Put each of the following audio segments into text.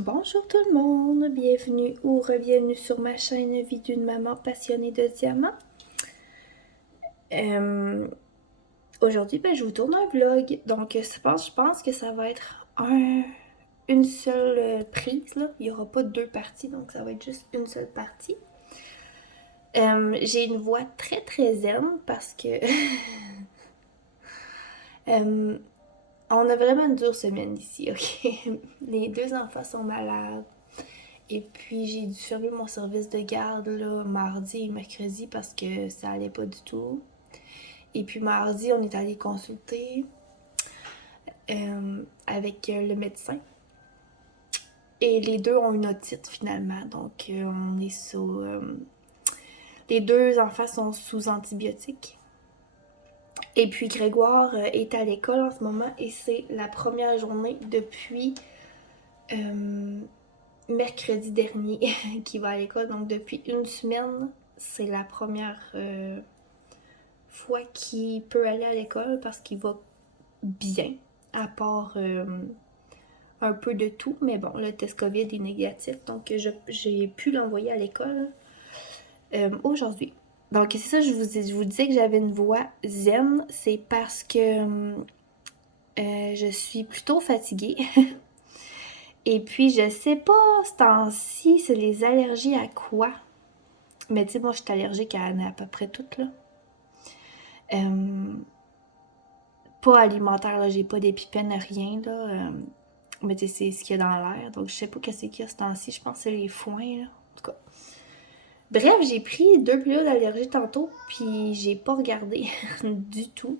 Bonjour tout le monde, bienvenue ou re-bienvenue sur ma chaîne Vie d'une maman passionnée de diamants. Aujourd'hui, je vous tourne un vlog, donc je pense que ça va être une seule prise, là. Il n'y aura pas deux parties, donc ça va être juste une seule partie. J'ai une voix très très zen parce que on a vraiment une dure semaine ici, ok? Les deux enfants sont malades. Et puis j'ai dû fermer mon service de garde là, mardi et mercredi parce que ça allait pas du tout. Et puis mardi, on est allé consulter avec le médecin. Et les deux ont une otite finalement. Donc on est sous... les deux enfants sont sous antibiotiques. Et puis Grégoire est à l'école en ce moment et c'est la première journée depuis mercredi dernier qu'il va à l'école. Donc depuis une semaine, c'est la première fois qu'il peut aller à l'école parce qu'il va bien, à part un peu de tout. Mais bon, le test COVID est négatif, donc j'ai pu l'envoyer à l'école aujourd'hui. Donc c'est ça, je vous disais que j'avais une voix zen, c'est parce que je suis plutôt fatiguée. Et puis je sais pas, ce temps-ci, c'est les allergies à quoi? Mais tu sais, moi je suis allergique à peu près toutes là. Pas alimentaire, là, j'ai pas d'épipène, rien là. Mais tu sais, c'est ce qu'il y a dans l'air. Donc je sais pas qu'est-ce qu'il y a ce temps-ci. Je pense que c'est les foins là. En tout cas. Bref, j'ai pris 2 pilules d'allergie tantôt, puis j'ai pas regardé du tout.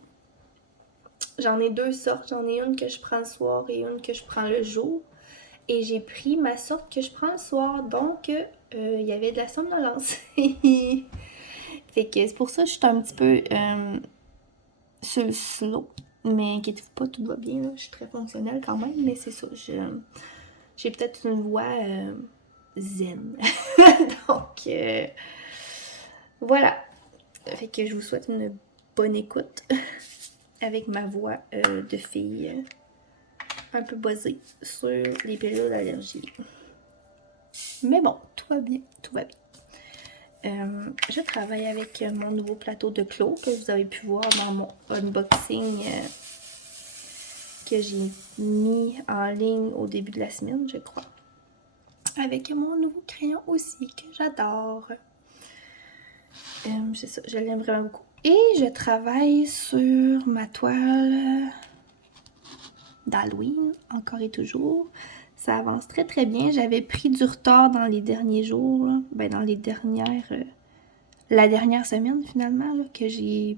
J'en ai 2 sortes. J'en ai une que je prends le soir et une que je prends le jour. Et j'ai pris ma sorte que je prends le soir. Donc, il y avait de la somnolence. Fait que c'est pour ça que je suis un petit peu sur le slow. Mais inquiétez-vous pas, tout va bien. Là. Je suis très fonctionnelle quand même. Mais c'est ça. J'ai peut-être une voix zen. Donc, voilà. Fait que je vous souhaite une bonne écoute avec ma voix de fille un peu buzzée sur les périodes d'allergie. Mais bon, tout va bien, tout va bien. Je travaille avec mon nouveau plateau de clos que vous avez pu voir dans mon unboxing que j'ai mis en ligne au début de la semaine, je crois. Avec mon nouveau crayon aussi que j'adore. C'est ça, je l'aime vraiment beaucoup. Et je travaille sur ma toile d'Halloween, encore et toujours. Ça avance très très bien. J'avais pris du retard dans les derniers jours, là. Ben dans les dernières... la dernière semaine finalement, là, que j'ai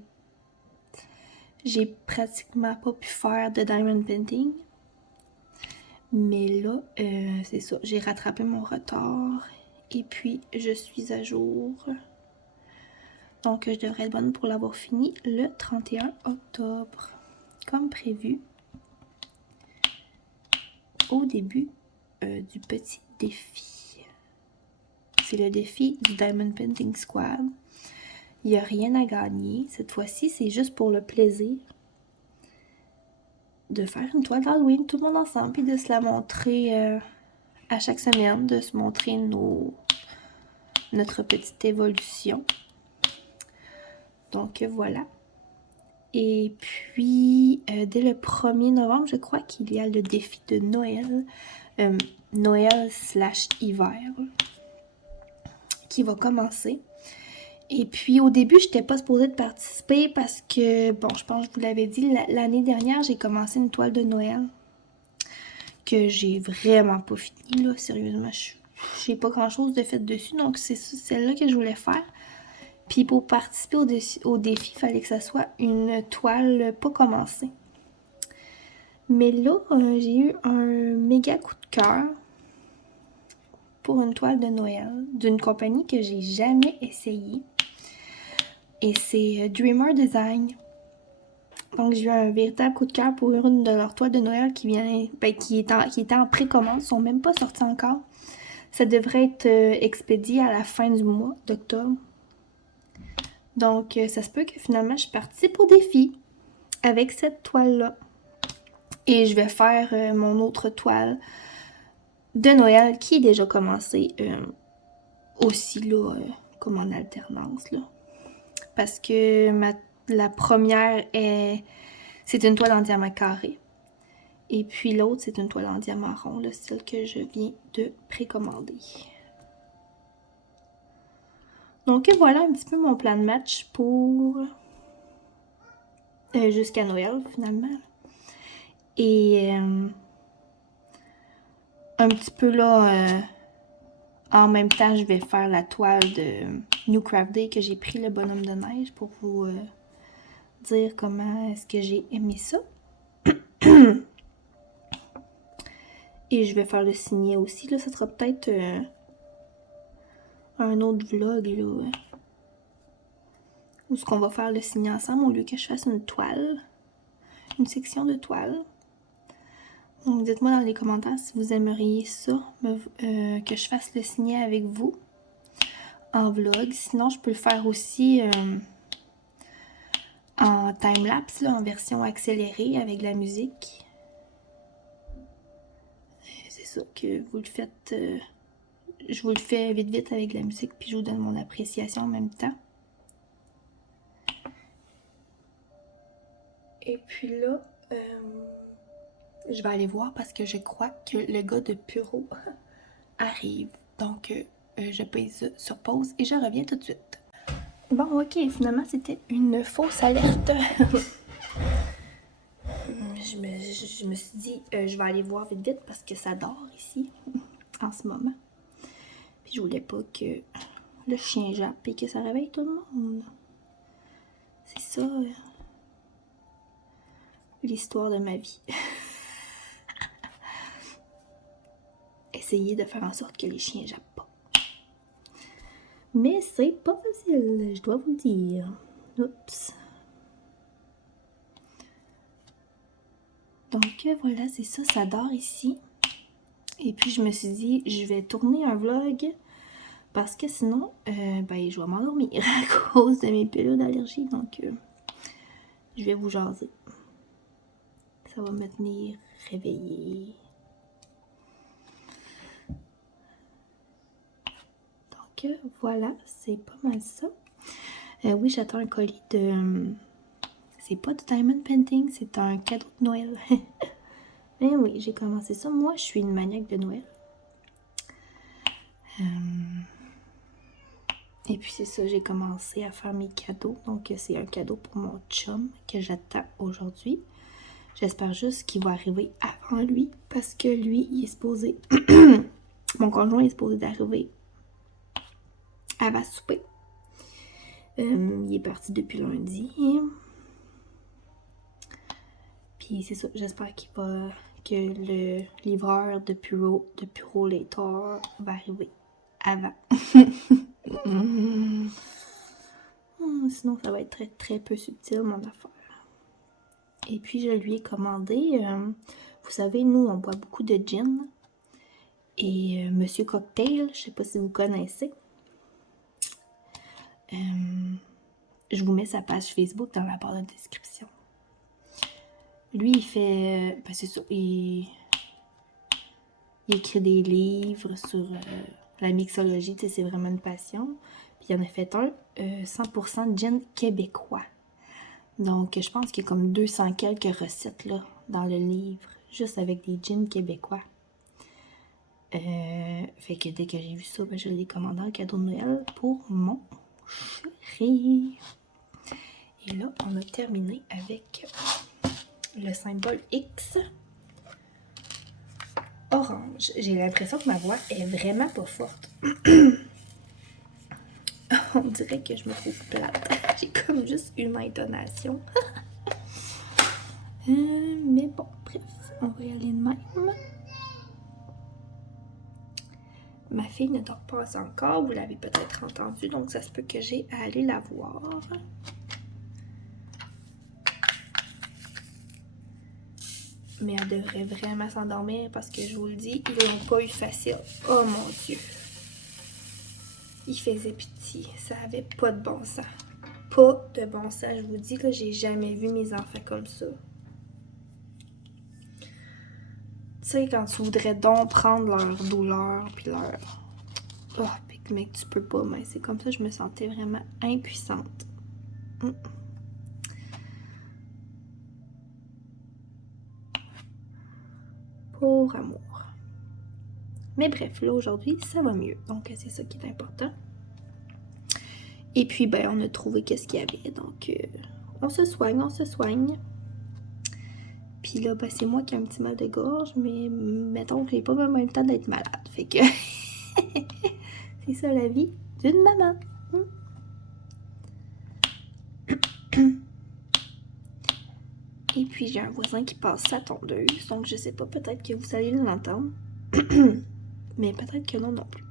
pratiquement pas pu faire de diamond painting. Mais là, c'est ça, j'ai rattrapé mon retard. Et puis, je suis à jour. Donc, je devrais être bonne pour l'avoir fini le 31 octobre, comme prévu, au début du petit défi. C'est le défi du Diamond Painting Squad. Il n'y a rien à gagner. Cette fois-ci, c'est juste pour le plaisir de faire une toile d'Halloween, tout le monde ensemble, puis de se la montrer à chaque semaine, de se montrer notre petite évolution. Donc, voilà. Et puis, dès le 1er novembre, je crois qu'il y a le défi de Noël, Noël/hiver, qui va commencer. Et puis, au début, je n'étais pas supposée de participer parce que, bon, je pense que je vous l'avais dit, l'année dernière, j'ai commencé une toile de Noël que j'ai vraiment pas fini, là, sérieusement. J'ai pas grand-chose de fait dessus, donc c'est celle-là que je voulais faire. Puis pour participer au défi, il fallait que ça soit une toile pas commencée. Mais là, j'ai eu un méga coup de cœur pour une toile de Noël d'une compagnie que j'ai jamais essayée. Et c'est Dreamer Design. Donc j'ai eu un véritable coup de cœur pour une de leurs toiles de Noël qui était en précommande. Ils sont même pas sortis encore. Ça devrait être expédié à la fin du mois d'octobre. Donc, ça se peut que finalement, je participe au défi avec cette toile-là. Et je vais faire mon autre toile de Noël qui est déjà commencé aussi, là, comme en alternance, là. Parce que la première c'est une toile en diamant carré. Et puis l'autre, c'est une toile en diamant rond, le style que je viens de précommander. Donc voilà un petit peu mon plan de match pour jusqu'à Noël, finalement. Et un petit peu là, en même temps, je vais faire la toile de New Craft Day que j'ai pris le bonhomme de neige pour vous dire comment est-ce que j'ai aimé ça. Et je vais faire le signet aussi. Là, ça sera peut-être un autre vlog là, où ce qu'on va faire le signet ensemble au lieu que je fasse une toile. Une section de toile. Donc dites-moi dans les commentaires si vous aimeriez ça, que je fasse le signet avec vous en vlog. Sinon, je peux le faire aussi en time-lapse, en version accélérée avec la musique. C'est ça que vous le faites. Je vous le fais vite vite avec la musique, puis je vous donne mon appréciation en même temps. Et puis là, je vais aller voir parce que je crois que le gars de Puro arrive. Donc, je pèse sur pause et je reviens tout de suite. Bon, ok, finalement, c'était une fausse alerte. je me suis dit, je vais aller voir vite vite parce que ça dort ici, en ce moment. Puis je voulais pas que le chien jappe et que ça réveille tout le monde. C'est ça, l'histoire de ma vie. Essayer de faire en sorte que les chiens jappent pas. Mais c'est pas facile, je dois vous le dire. Oups. Donc voilà, c'est ça, ça dort ici. Et puis je me suis dit, je vais tourner un vlog parce que sinon, ben, je vais m'endormir à cause de mes pilules d'allergie. Donc, je vais vous jaser. Ça va me tenir réveillée. Donc, voilà, c'est pas mal ça. Oui, j'attends un colis de... c'est pas de Diamond Painting, c'est un cadeau de Noël. Mais oui, j'ai commencé ça. Moi, je suis une maniaque de Noël. Et puis c'est ça, j'ai commencé à faire mes cadeaux. Donc c'est un cadeau pour mon chum que j'attends aujourd'hui. J'espère juste qu'il va arriver avant lui parce que lui, il est supposé... mon conjoint est supposé d'arriver avant souper. Il est parti depuis lundi. Puis c'est ça, j'espère que le livreur de Puro Later va arriver avant. Sinon, ça va être très, très peu subtil, mon affaire. Et puis, je lui ai commandé... vous savez, nous, on boit beaucoup de gin. Et Monsieur Cocktail, je sais pas si vous connaissez. Je vous mets sa page Facebook dans la barre de description. Lui, il fait... ben, c'est ça, il écrit des livres sur la mixologie, tu sais, c'est vraiment une passion. Puis il en a fait un 100% gin québécois. Donc, je pense qu'il y a comme 200 quelques recettes là, dans le livre, juste avec des gins québécois. Fait que dès que j'ai vu ça, ben, je l'ai commandé en cadeau de Noël pour mon chéri. Et là, on a terminé avec le symbole X orange. J'ai l'impression que ma voix est vraiment pas forte. On dirait que je me trouve plate. J'ai comme juste une intonation. Mais bon, bref, on va y aller de même. Ma fille ne dort pas encore, vous l'avez peut-être entendu, donc ça se peut que j'ai à aller la voir. Mais elle devrait vraiment s'endormir parce que je vous le dis, ils l'ont pas eu facile. Oh mon Dieu! Il faisait pitié, ça avait pas de bon sens. Pas de bon sens, je vous dis que j'ai jamais vu mes enfants comme ça. Tu sais, quand tu voudrais donc prendre leur douleur, puis leur... Oh, mais que tu peux pas, mais c'est comme ça je me sentais vraiment impuissante. Pauvre amour. Mais bref, là, aujourd'hui, ça va mieux. Donc, c'est ça qui est important. Et puis, ben, on a trouvé qu'est-ce qu'il y avait. Donc, on se soigne. Puis là, ben, c'est moi qui ai un petit mal de gorge, mais mettons que j'ai pas vraiment le temps d'être malade. Fait que c'est ça la vie d'une maman. Et puis, j'ai un voisin qui passe sa tondeuse. Donc, je sais pas, peut-être que vous allez l'entendre. Mais peut-être que non plus.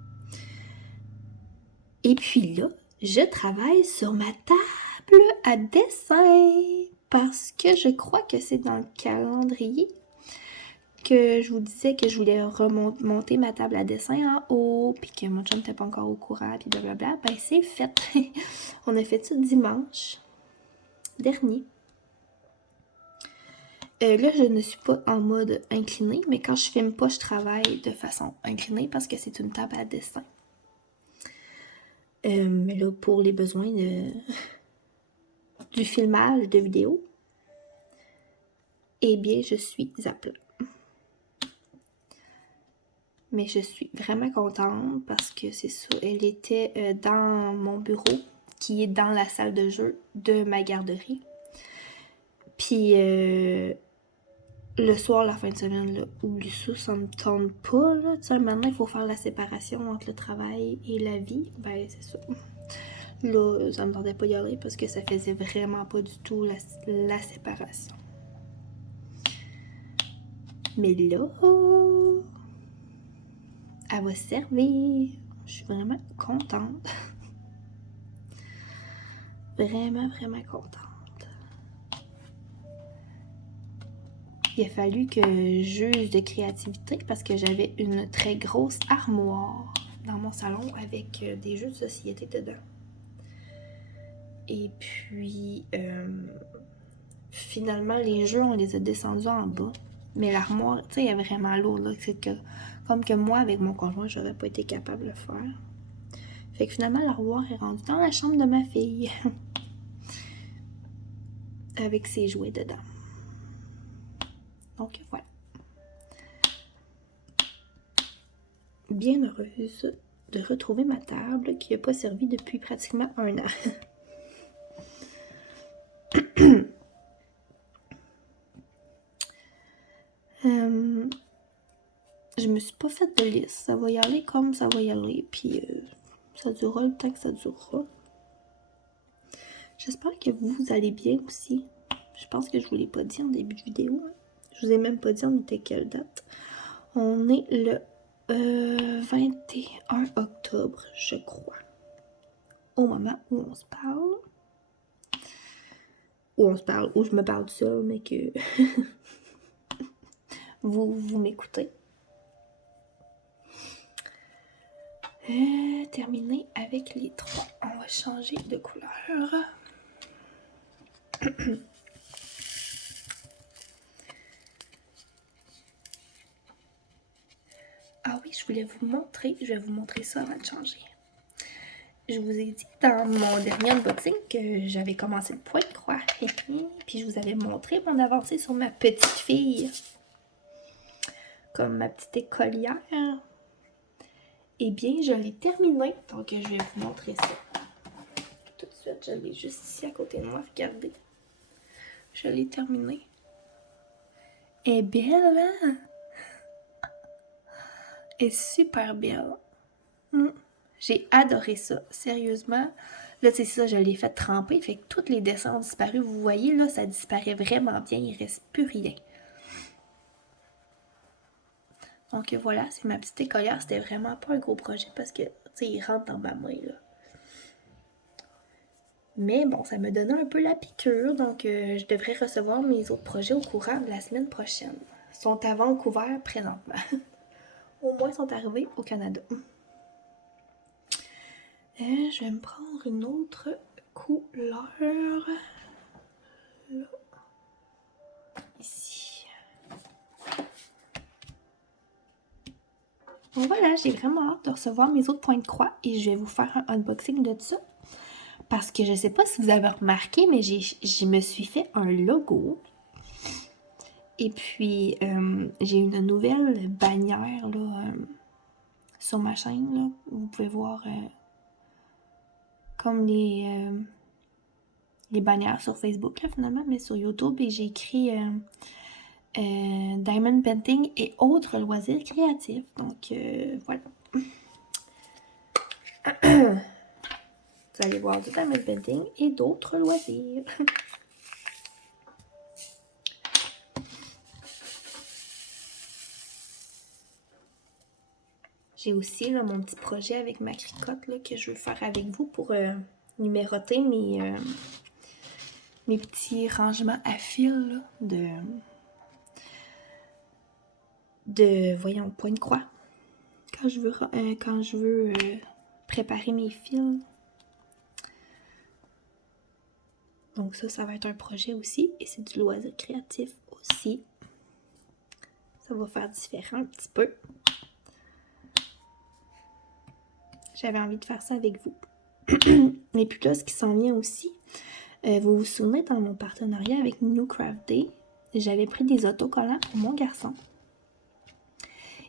Et puis là, je travaille sur ma table à dessin. Parce que je crois que c'est dans le calendrier que je vous disais que je voulais remonter ma table à dessin en haut, puis que mon chum n'était pas encore au courant, puis blablabla. Ben, c'est fait. On a fait ça dimanche dernier. Là, je ne suis pas en mode incliné, mais quand je filme pas, je travaille de façon inclinée parce que c'est une table à dessin. Mais là, pour les besoins du filmage de vidéo, eh bien, je suis à plat. Mais je suis vraiment contente parce que c'est ça, elle était dans mon bureau, qui est dans la salle de jeu de ma garderie. Puis le soir, la fin de semaine, là, oublie ça me tente pas, là. Tu sais, maintenant, il faut faire la séparation entre le travail et la vie. Ben, c'est ça. Là, ça me tentait pas d'y aller parce que ça faisait vraiment pas du tout la séparation. Mais là, elle va servir. Je suis vraiment contente. Vraiment, vraiment contente. Il a fallu que j'use de créativité parce que j'avais une très grosse armoire dans mon salon avec des jeux de société dedans. Et puis, finalement, les jeux, on les a descendus en bas. Mais l'armoire, tu sais, elle est vraiment lourde, là. C'est que, comme que moi, avec mon conjoint, j'aurais pas été capable de le faire. Fait que finalement, l'armoire est rendue dans la chambre de ma fille. Avec ses jouets dedans. Donc, voilà. Bien heureuse de retrouver ma table qui n'a pas servi depuis pratiquement 1 an. Je me suis pas fait de liste. Ça va y aller comme ça va y aller. Puis ça durera le temps que ça durera. J'espère que vous allez bien aussi. Je pense que je vous l'ai pas dit en début de vidéo. Je vous ai même pas dit on était quelle date. On est le 21 octobre, je crois. Au moment où on se parle. Où je me parle seule, mais que vous m'écoutez. Terminé avec les 3. On va changer de couleur. Ah oui, je voulais vous montrer. Je vais vous montrer ça avant de changer. Je vous ai dit dans mon dernier unboxing que j'avais commencé le point de croix. Puis je vous avais montré mon avancée sur ma petite fille. Comme ma petite écolière. Eh bien, je l'ai terminé. Donc, je vais vous montrer ça. Tout de suite, je l'ai juste ici à côté de moi. Regardez. Je l'ai terminé. Elle est belle, hein? Elle est super belle. J'ai adoré ça. Sérieusement. Là, c'est ça, je l'ai fait tremper. Fait que tous les dessins ont disparu. Vous voyez, là, ça disparaît vraiment bien. Il ne reste plus rien. Donc voilà, c'est ma petite écolière. C'était vraiment pas un gros projet parce que, tu sais, il rentre dans ma main, là. Mais bon, ça me donnait un peu la piqûre. Donc, je devrais recevoir mes autres projets au courant de la semaine prochaine. Ils sont à Vancouver présentement. Au moins, ils sont arrivés au Canada. Je vais me prendre une autre couleur. Là. Ici. voilà, j'ai vraiment hâte de recevoir mes autres points de croix et je vais vous faire un unboxing de ça. Parce que je sais pas si vous avez remarqué, mais je me suis fait un logo. Et puis, j'ai une nouvelle bannière là, sur ma chaîne. Là. Vous pouvez voir comme les bannières sur Facebook, là, finalement, mais sur YouTube. Et j'ai écrit Diamond Painting et autres loisirs créatifs. Donc, voilà. Vous allez voir du Diamond Painting et d'autres loisirs. J'ai aussi là, mon petit projet avec ma cricotte là, que je veux faire avec vous pour numéroter mes petits rangements à fil là, voyons, point de croix. Quand je veux préparer mes fils. Donc ça va être un projet aussi. Et c'est du loisir créatif aussi. Ça va faire différent un petit peu. J'avais envie de faire ça avec vous. Et puis là, ce qui s'en vient aussi, vous vous souvenez, dans mon partenariat avec New Craft Day, j'avais pris des autocollants pour mon garçon.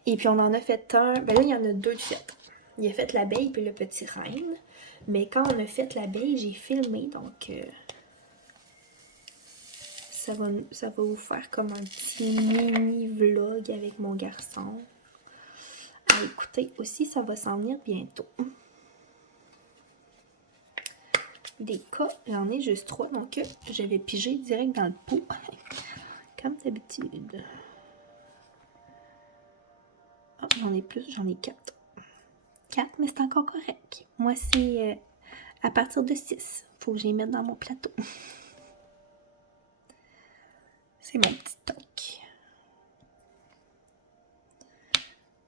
Et puis on en a fait un, ben là il y en a deux de fait. Il a fait l'abeille puis le petit renne. Mais quand on a fait l'abeille, j'ai filmé, donc ça va vous faire comme un petit mini vlog avec mon garçon. À écouter aussi, ça va s'en venir bientôt. Des cas, j'en ai juste 3, donc je vais piger direct dans le pot, comme d'habitude. Oh, j'en ai plus, j'en ai 4. 4, mais c'est encore correct. Moi, c'est à partir de 6. Faut que je les mette dans mon plateau. C'est mon petit toc.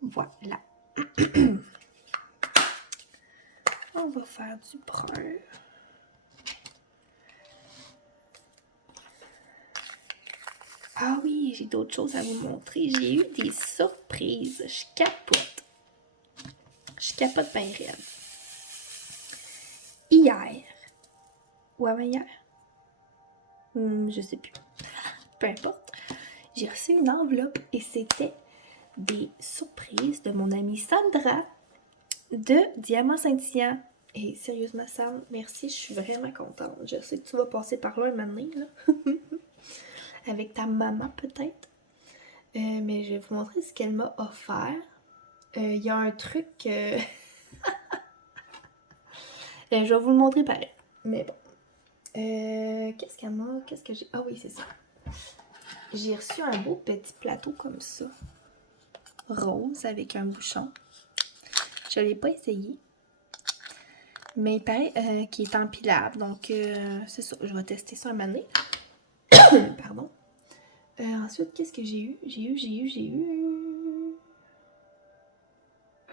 Voilà. On va faire du brun. Ah oui, j'ai d'autres choses à vous montrer. J'ai eu des surprises. Je capote. Je capote bien raide. Hier. Ou avant-hier? Je sais plus. Peu importe. J'ai reçu une enveloppe et c'était des surprises de mon amie Sandra de Diamant Scintillant. Et sérieusement, Sam, merci, je suis vraiment contente. Je sais que tu vas passer par là un moment donné, là. Avec ta maman, peut-être. Mais je vais vous montrer ce qu'elle m'a offert. Il y a un truc... je vais vous le montrer pareil. Mais bon. Qu'est-ce qu'elle m'a... Qu'est-ce que j'ai... Ah oui, c'est ça. J'ai reçu un beau petit plateau comme ça. Rose, avec un bouchon. Je ne l'ai pas essayé. Mais il paraît qu'il est empilable. Donc, c'est ça. Je vais tester ça un moment donné. Pardon. Ensuite, qu'est-ce que j'ai eu? J'ai eu...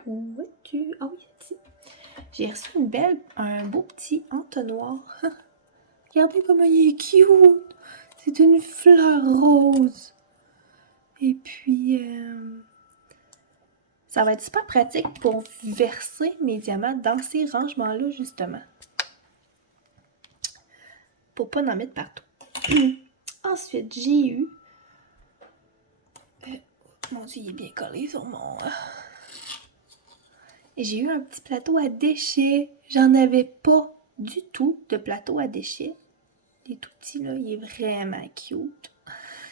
Où es-tu? Ah oui, c'est ici. J'ai reçu un beau petit entonnoir. Regardez comment il est cute! C'est une fleur rose. Et puis, ça va être super pratique pour verser mes diamants dans ces rangements-là, justement. Pour pas en mettre partout. Ensuite, j'ai eu... mon Dieu, il est bien collé sur mon... Et j'ai eu un petit plateau à déchets. J'en avais pas du tout de plateau à déchets. Il est tout petit, là. Il est vraiment cute.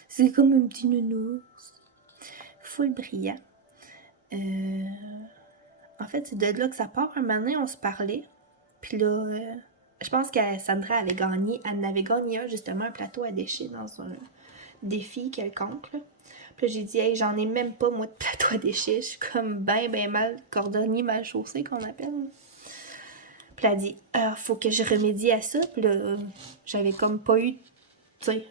C'est comme un petit nounours. Full brillant. En fait, c'est de là que ça part. Un moment donné, on se parlait. Puis là, je pense que Sandra avait gagné. Elle en avait gagné justement, un plateau à déchets dans un défi quelconque, là. Puis là, j'ai dit, hey, j'en ai même pas, moi, de plateau à déchets. Je suis comme ben mal cordonnier, mal chaussé, qu'on appelle. Puis elle a dit, faut que je remédie à ça. Puis là, j'avais comme pas eu, tu sais,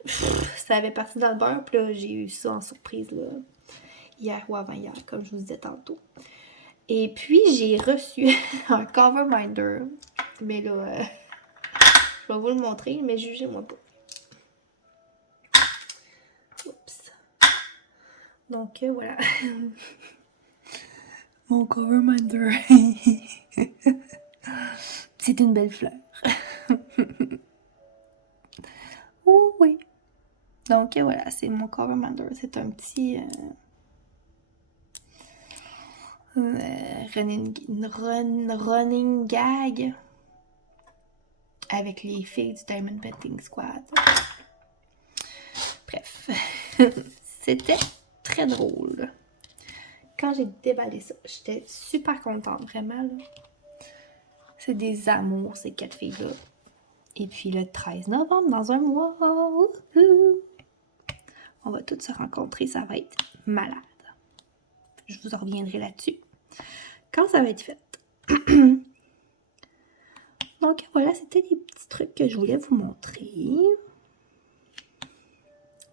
ça avait parti dans le beurre. Puis là, j'ai eu ça en surprise, là, hier ou avant-hier, comme je vous disais tantôt. Et puis, j'ai reçu un cover minder. Mais là, je vais vous le montrer, mais jugez-moi pas. Oups. Donc, voilà. Mon Coverminder. C'est une belle fleur. Oh, oui. Donc voilà, c'est mon Coverminder. C'est un petit running gag avec les filles du Diamond Painting Squad. Bref, c'était très drôle. Quand j'ai déballé ça, j'étais super contente, vraiment. Là. C'est des amours, ces 4 filles-là. Et puis le 13 novembre, dans un mois, on va toutes se rencontrer, ça va être malade. Je vous en reviendrai là-dessus quand ça va être fait. Donc voilà, c'était des petits trucs que je voulais vous montrer.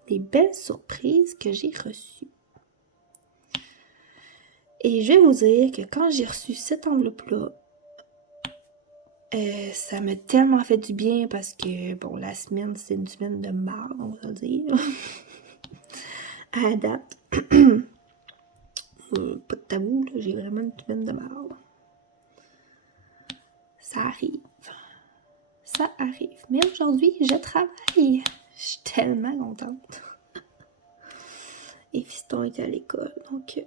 Des belles surprises que j'ai reçues. Et je vais vous dire que quand j'ai reçu cette enveloppe-là, ça m'a tellement fait du bien parce que, bon, la semaine, c'est une semaine de marde, on va le dire. À la date. Pas de tabou, là, j'ai vraiment une semaine de marde. Ça arrive. Ça arrive. Mais aujourd'hui, je travaille. Je suis tellement contente. Et fiston était à l'école, donc...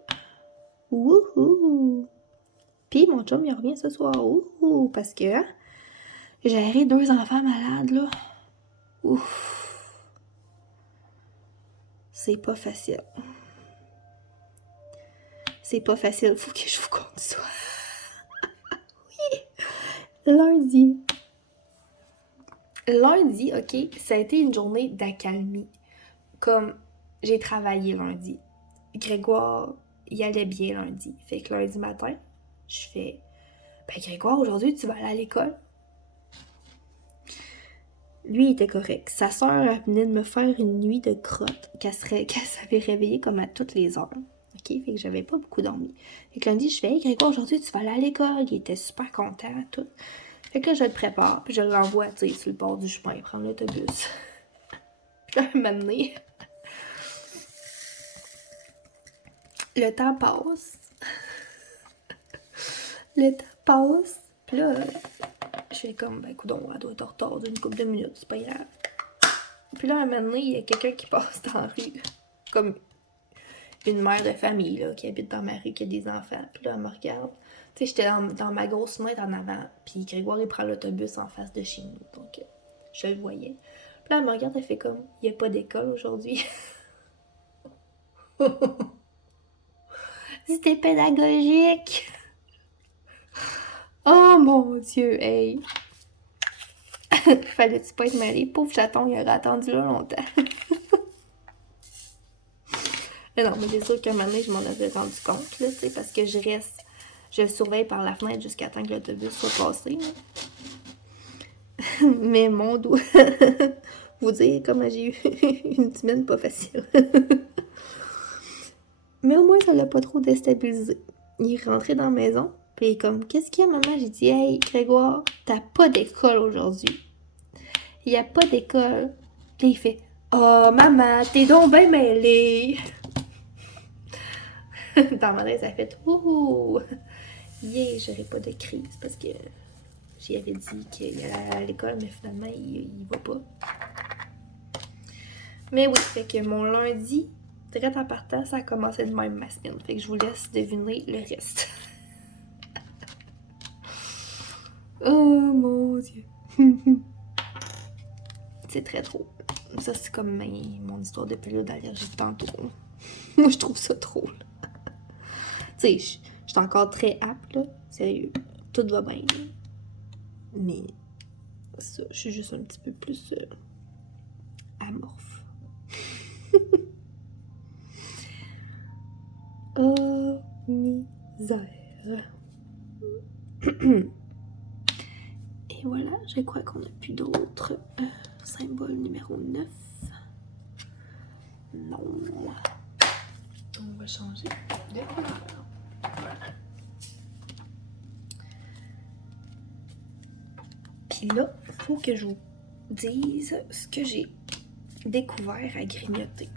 wouhou! Puis mon chum, il revient ce soir. Wouhou! Parce que hein, gérer 2 enfants malades, là. Ouf! C'est pas facile. C'est pas facile. Faut que je vous conte ça. Oui! Lundi, ok, ça a été une journée d'accalmie. Comme j'ai travaillé lundi. Grégoire, il allait bien lundi. Fait que lundi matin, je fais... Ben Grégoire, aujourd'hui, tu vas aller à l'école? Lui, il était correct. Sa sœur venait de me faire une nuit de crotte qu'elle s'avait réveillée comme à toutes les heures. OK? Fait que j'avais pas beaucoup dormi. Fait que lundi, je fais « Hey Grégoire, aujourd'hui, tu vas aller à l'école. » Il était super content, tout. Fait que là, je le prépare, puis je l'envoie, tu sais, sur le bord du chemin, prendre l'autobus. Puis là, un moment donné, le temps passe. Le temps passe. Puis là, je fais comme, ben, coudonc, elle doit être en retard d'une couple de minutes, c'est pas grave. Puis là, un moment donné, il y a quelqu'un qui passe dans la rue. Comme une mère de famille, là, qui habite dans ma rue, qui a des enfants. Puis là, elle me regarde. Tu sais, j'étais dans ma grosse fenêtre en avant. Puis Grégoire, il prend l'autobus en face de chez nous. Donc, je le voyais. Puis là, elle me regarde, elle fait comme, il n'y a pas d'école aujourd'hui. C'était pédagogique. Oh mon Dieu, hey. Fallait-tu pas être mêlé? Pauvre chaton, il aurait attendu là longtemps. Mais non, mais c'est sûr qu'à un moment donné, je m'en avais rendu compte, là, tu sais, parce que je le surveille par la fenêtre jusqu'à temps que l'autobus soit passé. Mais mon doigt, vous dire comment j'ai eu une semaine pas facile. Mais au moins, ça l'a pas trop déstabilisé. Il est rentré dans la maison, puis il est comme, qu'est-ce qu'il y a, maman? J'ai dit, hey, Grégoire, t'as pas d'école aujourd'hui. Il y a pas d'école. Puis il fait, oh, maman, t'es donc bien mêlée. Dans ma tête, ça fait, ouh, yeah, j'aurais pas de crise parce que j'y avais dit qu'il allait à l'école, mais finalement, il va pas. Mais oui, fait que mon lundi, direct en partant, ça a commencé de même ma semaine. Fait que je vous laisse deviner le reste. Oh mon Dieu. C'est très drôle. Ça, c'est comme mon histoire de période d'allergie de tantôt. Moi, je trouve ça drôle. Tu sais, je suis encore très apte, là. Sérieux. Tout va bien. Mais ça, je suis juste un petit peu plus amorphe. Oh, misère. Et voilà, je crois qu'on n'a plus d'autres symboles numéro 9. Non. On va changer de couleur. Puis là, il faut que je vous dise ce que j'ai découvert à grignoter.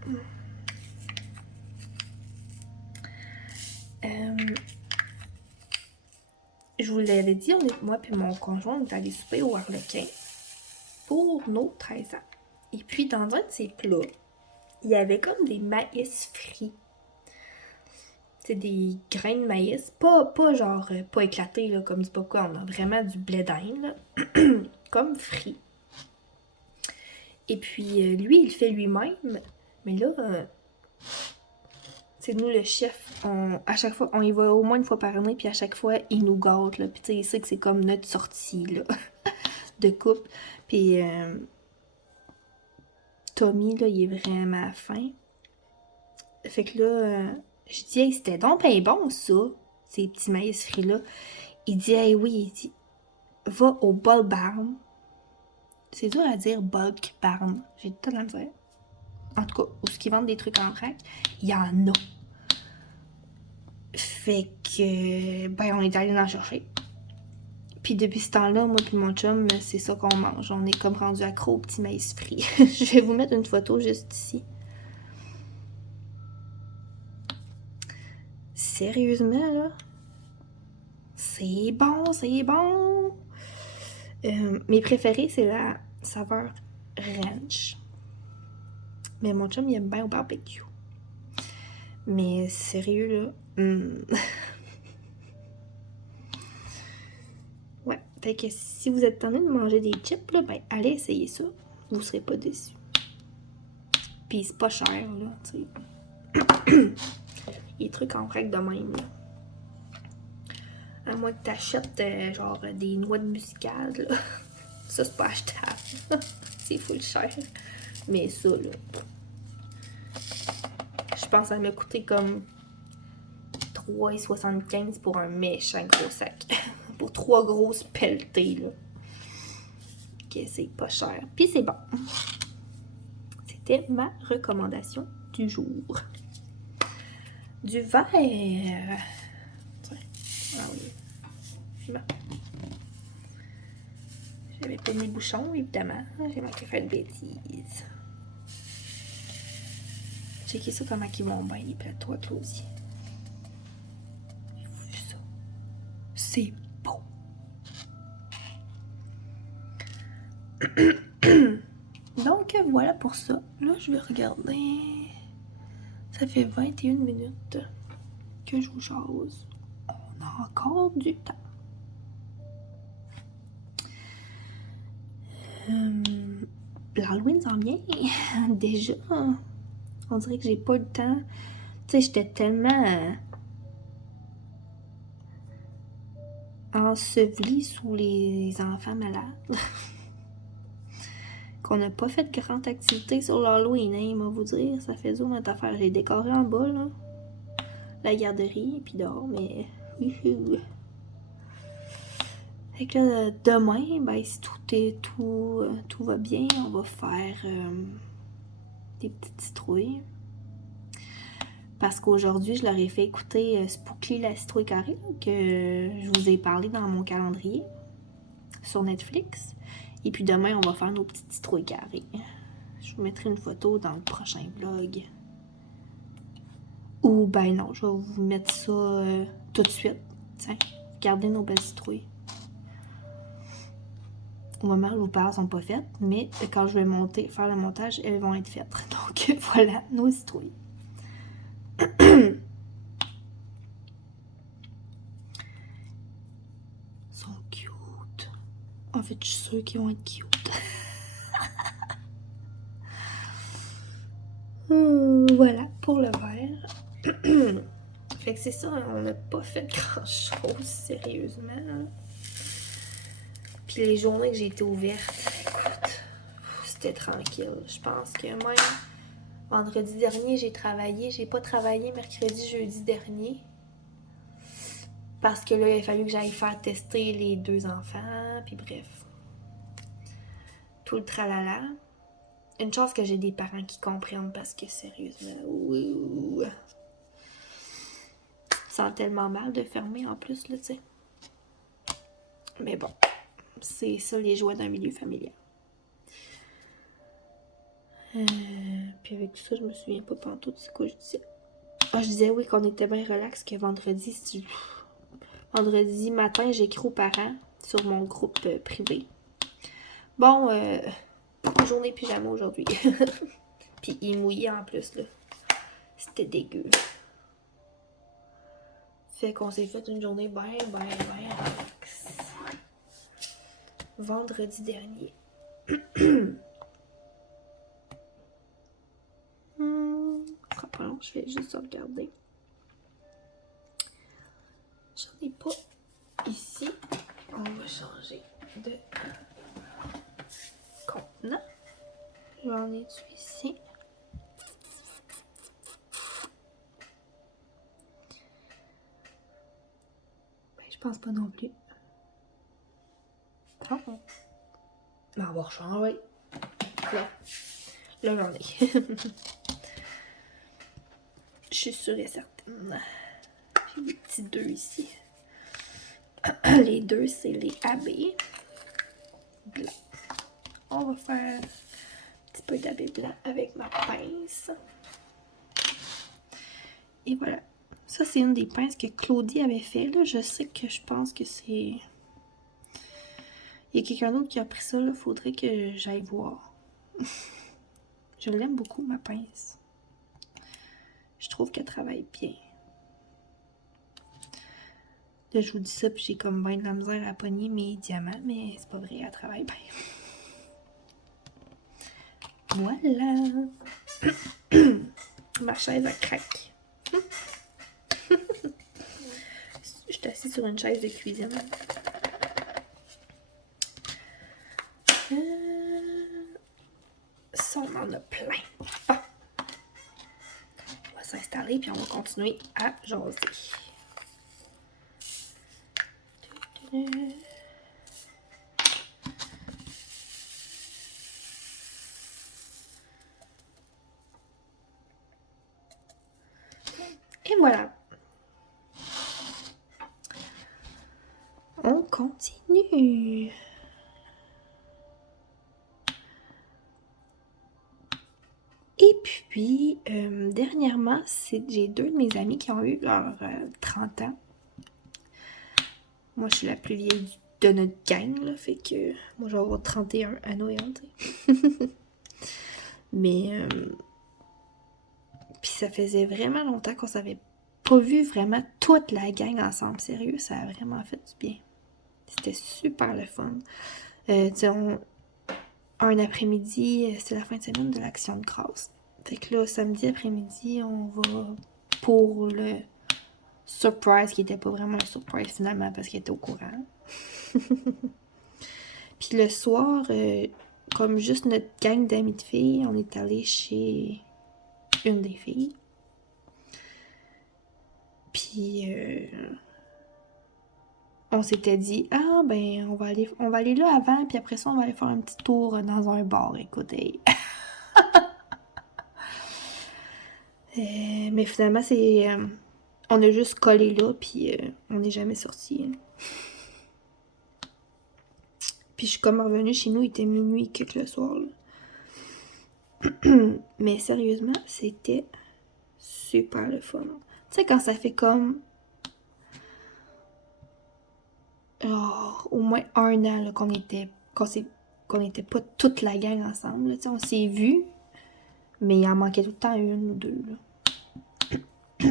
je vous l'avais dit, moi et mon conjoint, on est allé souper au Harlequin pour nos 13 ans. Et puis, dans un de ces plats, il y avait comme des maïs frits. C'est des grains de maïs, pas genre, pas éclatés, là, comme du popcorn, on a vraiment du blé d'Inde, comme frit. Et puis, lui, il fait lui-même, mais là, c'est nous le chef, à chaque fois, on y va au moins une fois par année, puis à chaque fois, il nous gâte, là, puis tu sais, il sait que c'est comme notre sortie, là, de couple, puis Tommy, là, il est vraiment fin. Fait que là, je dis, hey, c'était donc bien bon, ça, ces petits maïs frits-là. Il dit, hey, oui, il dit, va au Bulk Barn. C'est dur à dire Bulk Barn. J'ai tout de la misère. En tout cas, où ce qu'ils vendent des trucs en vrac, il y en a. Fait que, ben, on est allé en chercher. Puis depuis ce temps-là, moi puis mon chum, c'est ça qu'on mange. On est comme rendu accro aux petits maïs frits. Je vais vous mettre une photo juste ici. Sérieusement, là, c'est bon, c'est bon. Mes préférés, c'est la saveur ranch. Mais mon chum, il aime bien au barbecue. Mais sérieux, là... Ouais, fait que si vous êtes tanné de manger des chips, là, ben allez essayer ça. Vous serez pas déçus. Puis c'est pas cher, là, tu sais. Les trucs en vrac de même, là. À moins que t'achètes, genre, des noix de muscade, là. Ça, c'est pas achetable. C'est full cher. Mais ça, là... Je pense que ça m'a coûté comme 3,75 pour un méchant gros sac. Pour 3 grosses pelletées, là. Ok, c'est pas cher. Puis c'est bon. C'était ma recommandation du jour. Du verre. Tiens. Ah oui. Bon. J'avais pas mis le bouchon, évidemment. J'ai manqué faire de bêtises. Checkez ça comment ils vont bien, les plateaux à Claudie. J'ai vu ça. C'est beau. Donc voilà pour ça. Là, je vais regarder. Ça fait 21 minutes que je vous jase. On a encore du temps. L'Halloween s'en vient. Déjà, on dirait que j'ai pas le temps. Tu sais, j'étais tellement ensevelie sous les enfants malades qu'on n'a pas fait de grande activité sur l'Halloween, hein, il va vous dire. Ça fait dur notre affaire. J'ai décoré en bas, là, la garderie, puis dehors, mais... Fait que là, demain, ben, si tout va bien, on va faire des petites citrouilles. Parce qu'aujourd'hui, je leur ai fait écouter Spooky la citrouille carrée, que je vous ai parlé dans mon calendrier sur Netflix. Et puis demain, on va faire nos petites citrouilles carrées. Je vous mettrai une photo dans le prochain vlog. Ou ben non, je vais vous mettre ça tout de suite. Tiens, regardez nos belles citrouilles. Au moment où je vous parle, elles sont pas faites, mais quand je vais faire le montage, elles vont être faites. Donc voilà, nos citrouilles. Sont cute. En fait, je suis sûre qu'ils vont être cute. Voilà pour le verre. Fait que c'est ça, on n'a pas fait grand chose, sérieusement. Puis les journées que j'ai été ouverte, écoute, c'était tranquille. Je pense que même vendredi dernier, j'ai travaillé. J'ai pas travaillé mercredi, jeudi dernier. Parce que là, il a fallu que j'aille faire tester les 2 enfants. Puis bref. Tout le tralala. Une chance que j'ai des parents qui comprennent parce que sérieusement, ouh, tu te sens tellement mal de fermer en plus, là, tu sais. Mais bon, c'est ça les joies d'un milieu familial. Puis avec tout ça, je me souviens pas pantoute c'est quoi je disais. Ah, je disais oui qu'on était bien relax, que vendredi, Vendredi matin, j'écris aux parents sur mon groupe privé. Bon, journée pyjama aujourd'hui. Puis il mouillait en plus, là. C'était dégueu. Fait qu'on s'est fait une journée bien relax. Vendredi dernier. Pas long, je vais juste regarder. J'en ai pas ici. On va changer de contenant. J'en ai-tu ici? Ben, je pense pas non plus. Non. Mais on va rechanger. Là j'en ai. Je suis sûre et certaine. J'ai des petits 2 ici. Les 2, c'est les AB blancs. On va faire un petit peu d'AB blanc avec ma pince. Et voilà. Ça, c'est une des pinces que Claudie avait fait. Là. Je sais que je pense que c'est... Il y a quelqu'un d'autre qui a pris ça. Il faudrait que j'aille voir. Je l'aime beaucoup, ma pince. Je trouve qu'elle travaille bien. Là, je vous dis ça, puis j'ai comme bien de la misère à pogner mes diamants, mais c'est pas vrai, elle travaille bien. Voilà! Ma chaise, elle craque. Je suis assise sur une chaise de cuisine. Ça, on en a plein. Ah. On va s'installer, puis on va continuer à jaser. Et voilà. On continue. Et puis, dernièrement, j'ai 2 de mes amis qui ont eu leurs 30 ans. Moi, je suis la plus vieille de notre gang, là, fait que moi, je vais avoir 31 à Noël, tu sais. Mais, puis ça faisait vraiment longtemps qu'on s'avait pas vu vraiment toute la gang ensemble. Sérieux, ça a vraiment fait du bien. C'était super le fun. Tu sais, un après-midi, c'était la fin de semaine de l'Action de grâce. Fait que là, samedi après-midi, on va pour le surprise, qui était pas vraiment un surprise finalement parce qu'il était au courant. Puis le soir, comme juste notre gang d'amis de filles, on est allé chez une des filles. Puis on s'était dit, ah ben on va aller là avant, puis après ça on va aller faire un petit tour dans un bar, écoutez. Mais finalement c'est, on a juste collé là, puis on n'est jamais sorti. Puis je suis comme revenue chez nous, il était minuit quelque le soir. Mais sérieusement, c'était super le fun. Tu sais, quand ça fait comme au moins 1 an là, qu'on était pas toute la gang ensemble. Là, on s'est vus, mais il en manquait tout le temps 1 ou 2. Là.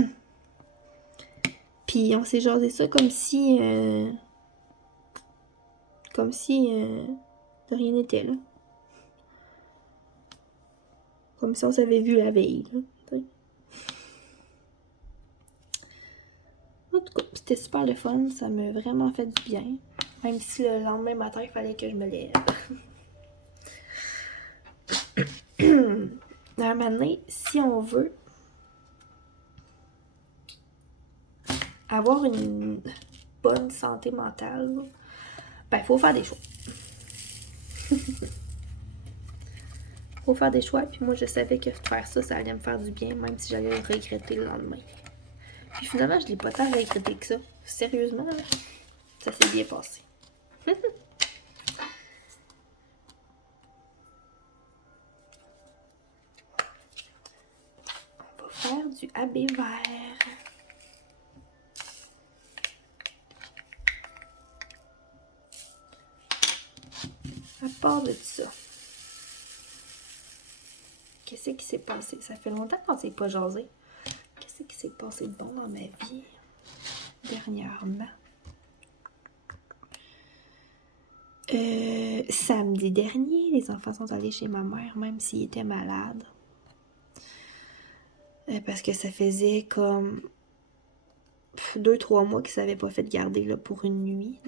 Puis on s'est jasé ça comme si de rien n'était là. Comme si on s'avait vu la veille. Là, en tout cas, c'était super le fun. Ça m'a vraiment fait du bien. Même si le lendemain matin, il fallait que je me lève. À un moment donné, si on veut avoir une bonne santé mentale, ben, il faut faire des choix. Faut faire des choix, puis moi, je savais que faire ça, ça allait me faire du bien, même si j'allais le regretter le lendemain. Puis finalement, je l'ai pas tant regretté que ça. Sérieusement, là, ça s'est bien passé. On va faire du AB vert. part de ça? Qu'est-ce qui s'est passé? Ça fait longtemps qu'on ne s'est pas jasé. Qu'est-ce qui s'est passé de bon dans ma vie dernièrement? Samedi dernier, les enfants sont allés chez ma mère, même s'ils étaient malades. Parce que ça faisait comme 2-3 mois qu'ils ne s'avaient pas fait garder là, pour une nuit.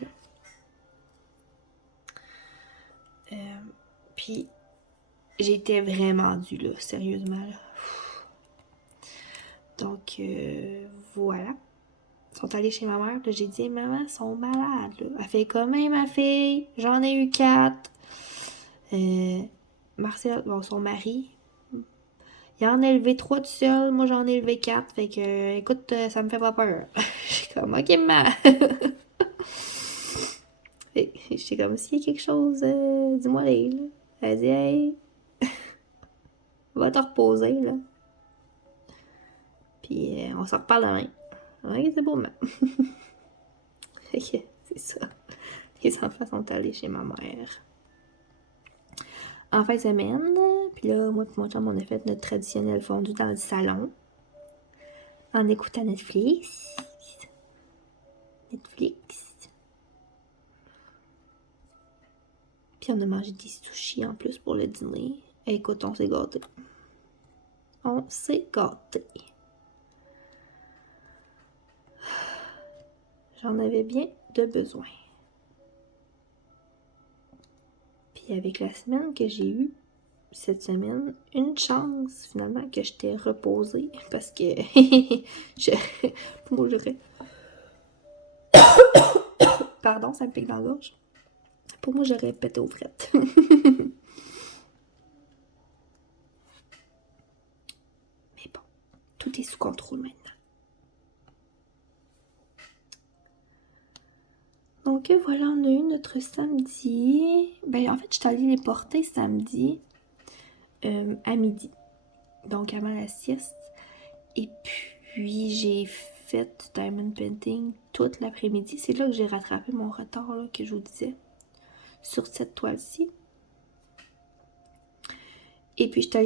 Puis, j'étais vraiment due, là, sérieusement. Là. Donc, voilà. Ils sont allés chez ma mère. Là, j'ai dit, maman, ils sont malades. Là. Elle fait comme, ma fille, j'en ai eu 4. Marcel, bon, son mari, il en a élevé 3 tout seul. Moi, j'en ai élevé 4. Fait que, écoute, ça me fait pas peur. Je suis comme, ok, maman. J'étais comme, s'il y a quelque chose, dis-moi là. Elle dit, hey, va te reposer, là. Puis, on s'en reparle demain. Ok, c'est beau, maman. C'est ça. Les enfants sont allés chez ma mère. En fin de semaine, puis là, moi et mon chum, on a fait notre traditionnel fondu dans le salon. En écoutant Netflix. Puis on a mangé des sushis en plus pour le dîner. Et écoute, on s'est gâtés. On s'est gâtés. J'en avais bien de besoin. Puis avec la semaine que j'ai eue, cette semaine, une chance finalement que je t'ai reposée parce que moi j'aurais... Pardon, ça me pique dans la gorge. Pour moi, j'aurais pété aux frettes. Mais bon, tout est sous contrôle maintenant. Donc voilà, on a eu notre samedi. Ben en fait, je suis allée les porter samedi à midi. Donc avant la sieste. Et puis j'ai fait du diamond painting toute l'après-midi. C'est là que j'ai rattrapé mon retard là, que je vous disais. Sur cette toile-ci. Et puis, je suis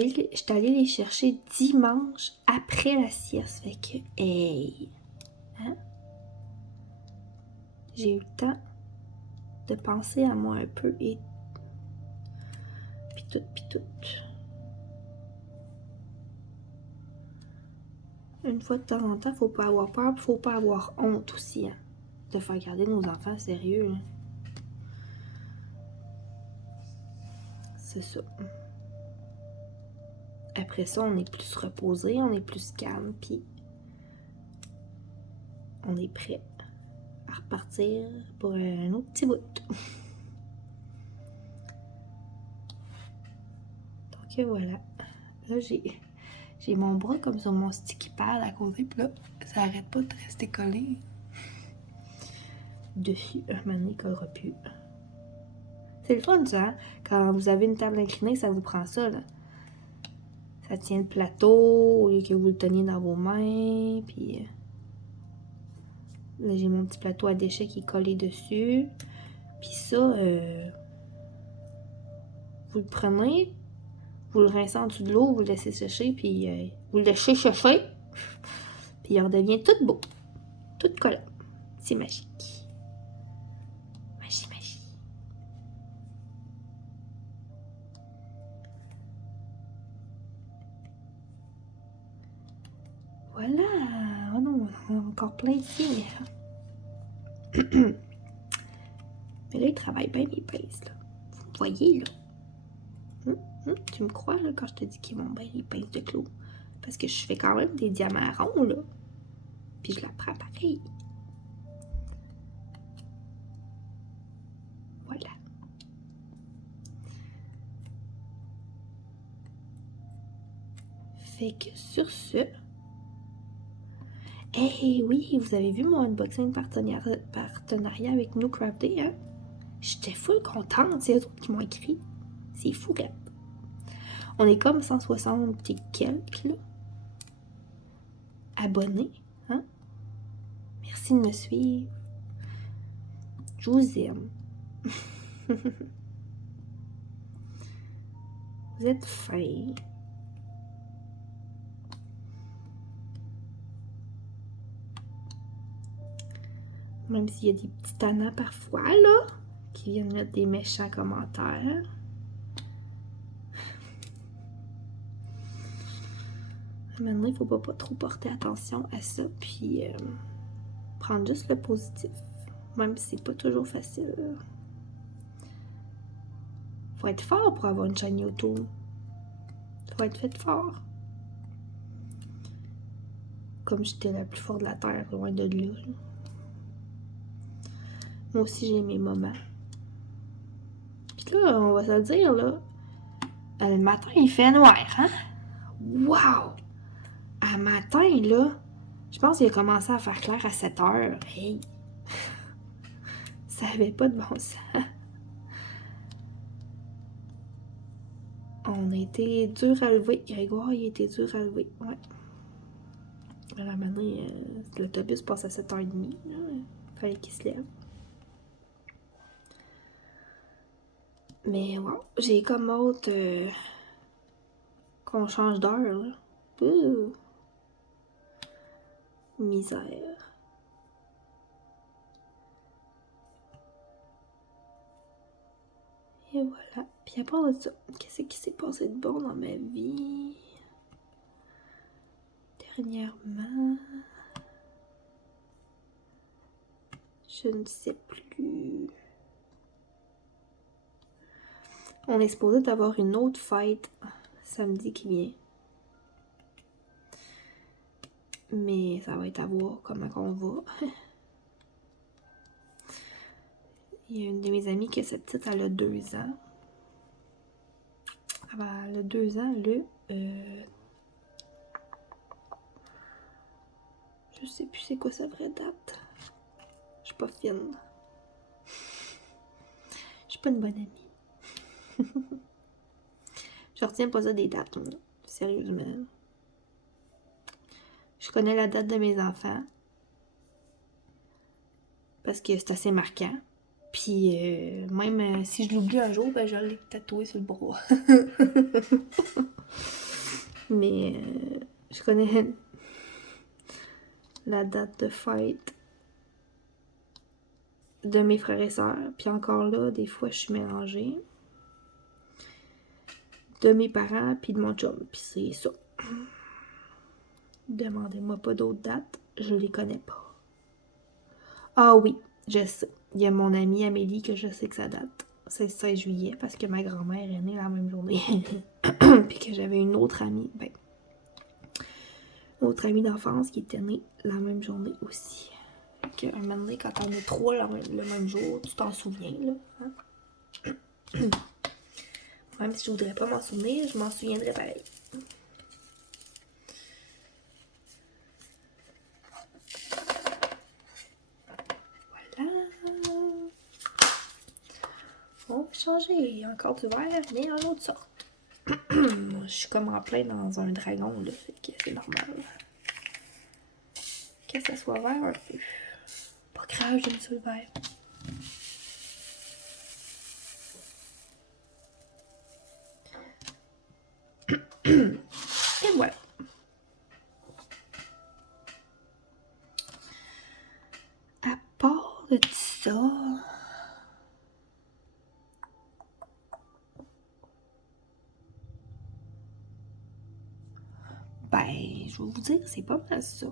allée les chercher dimanche après la sieste. Fait que, hey! Hein? J'ai eu le temps de penser à moi un peu et... Puis tout. Une fois de temps en temps, faut pas avoir peur, faut pas avoir honte aussi, hein, de faire garder nos enfants sérieux. Hein. C'est ça. Après ça, on est plus reposé, on est plus calme, puis on est prêt à repartir pour un autre petit bout. Donc voilà. Là, j'ai mon bras comme sur mon sticky pad à côté, puis là, ça arrête pas de rester collé dessus. Un moment donné, il collera plus. C'est le fun, ça, hein? Quand vous avez une table inclinée, ça vous prend ça, là. Ça tient le plateau au lieu que vous le teniez dans vos mains, puis... Là, j'ai mon petit plateau à déchets qui est collé dessus. Puis ça, vous le prenez, vous le rincez en dessous de l'eau, vous le laissez sécher, puis vous le laissez sécher. Puis il redevient tout beau, tout collant. C'est magique. Magie. Voilà. Oh non, on a encore plein ici. Mais là, il travaille bien mes pinces, là. Vous me voyez, là. Tu me crois, là, quand je te dis qu'ils vont bien les pinces de clous? Parce que je fais quand même des diamants ronds, là. Puis je la prends pareil. Voilà. Fait que sur ce... Hey, oui, vous avez vu mon unboxing partenariat avec New Craft Day, hein? J'étais full contente, c'est eux autres qui m'ont écrit. C'est fou, regarde. On est comme 160 et quelques, là. Abonnés, hein? Merci de me suivre. Je vous aime. Vous êtes fins. Même s'il y a des petits tannants parfois, là, qui viennent mettre des méchants commentaires. Maintenant, il ne faut pas trop porter attention à ça, puis prendre juste le positif, même si c'est pas toujours facile. Faut être fort pour avoir une chaîne YouTube. Faut être fait fort. Comme j'étais la plus forte de la Terre, loin de là. Moi aussi, j'ai mes moments. Puis là, on va se le dire, là, le matin, il fait noir, hein? Wow! À matin, là, je pense qu'il a commencé à faire clair à 7 heures. Hey! Ça avait pas de bon sens. On a été dur à lever. Grégoire, il a été dur à lever. Ouais. À la manière, l'autobus passe à 7h30. Il fallait qu'il se lève. Mais wow, j'ai comme hâte qu'on change d'heure, là. Ouh. Misère. Et voilà. Puis à part de ça, qu'est-ce qui s'est passé de bon dans ma vie? Dernièrement... Je ne sais plus. On est supposé d'avoir une autre fête samedi qui vient. Mais ça va être à voir comment on va. Il y a une de mes amies qui a cette petite, elle a 2 ans. Elle a 2 ans, là. Je sais plus c'est quoi sa vraie date. Je suis pas fine. Je suis pas une bonne amie. Je retiens pas ça des dates, moi. Sérieusement. Je connais la date de mes enfants. Parce que c'est assez marquant. Puis même si je l'oublie un jour, ben je l'ai tatoué sur le bras. Mais je connais la date de fête de mes frères et sœurs. Puis encore là, des fois, je suis mélangée. De mes parents, puis de mon chum. Puis c'est ça. Demandez-moi pas d'autres dates. Je les connais pas. Ah oui, je sais. Il y a mon amie Amélie que je sais que ça date. C'est le 16 juillet parce que ma grand-mère est née la même journée. Puis que j'avais une autre amie, autre amie d'enfance qui était née la même journée aussi. Fait qu'un moment donné, quand t'en as 3 le même jour, tu t'en souviens, là. Hein? Même si je voudrais pas m'en souvenir, je m'en souviendrai pareil. Voilà. On va changer encore du verre, mais en autre sorte. Je suis comme en plein dans un dragon, là, fait que c'est normal. Que ça soit vert un peu. Pas grave, j'aime ça le vert. Et voilà. À part de ça... Ben, je vais vous dire, c'est pas mal ça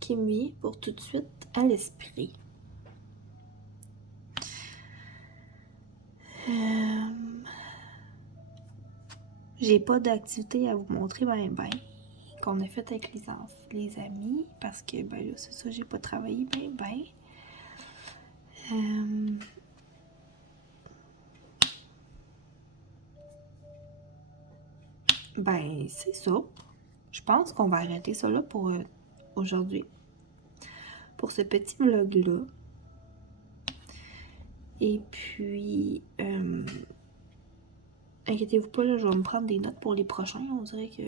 qui me vient pour tout de suite à l'esprit. J'ai pas d'activité à vous montrer qu'on a fait avec les amis parce que ben là c'est ça, j'ai pas travaillé ben c'est ça. Je pense qu'on va arrêter ça là pour aujourd'hui. Pour ce petit vlog-là. Et puis, inquiétez-vous pas, là, je vais me prendre des notes pour les prochains. On dirait que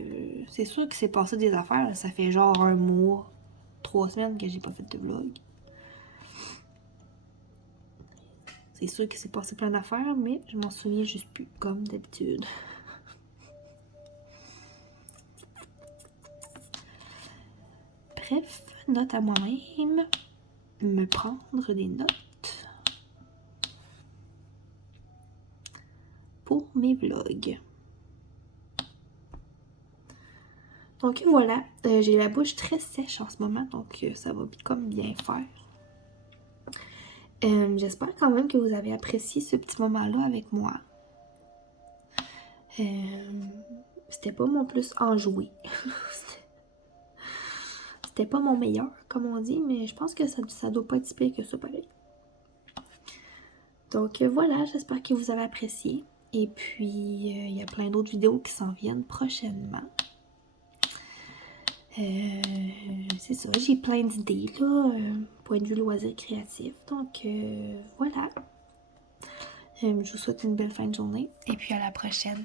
c'est sûr qu'il s'est passé des affaires. Ça fait genre 1 mois, 3 semaines que j'ai pas fait de vlog. C'est sûr qu'il s'est passé plein d'affaires, mais je m'en souviens juste plus, comme d'habitude. bref, note à moi-même, me prendre des notes pour mes vlogs. Donc voilà, j'ai la bouche très sèche en ce moment, donc ça va comme bien faire. J'espère quand même que vous avez apprécié ce petit moment-là avec moi. C'était pas mon plus enjoué. C'était pas mon meilleur, comme on dit, mais je pense que ça doit pas être si pire que ça, pareil. Donc voilà, j'espère que vous avez apprécié. Et puis, il y a plein d'autres vidéos qui s'en viennent prochainement. C'est ça, j'ai plein d'idées, là, point de vue loisir créatif. Donc voilà. Je vous souhaite une belle fin de journée et puis à la prochaine.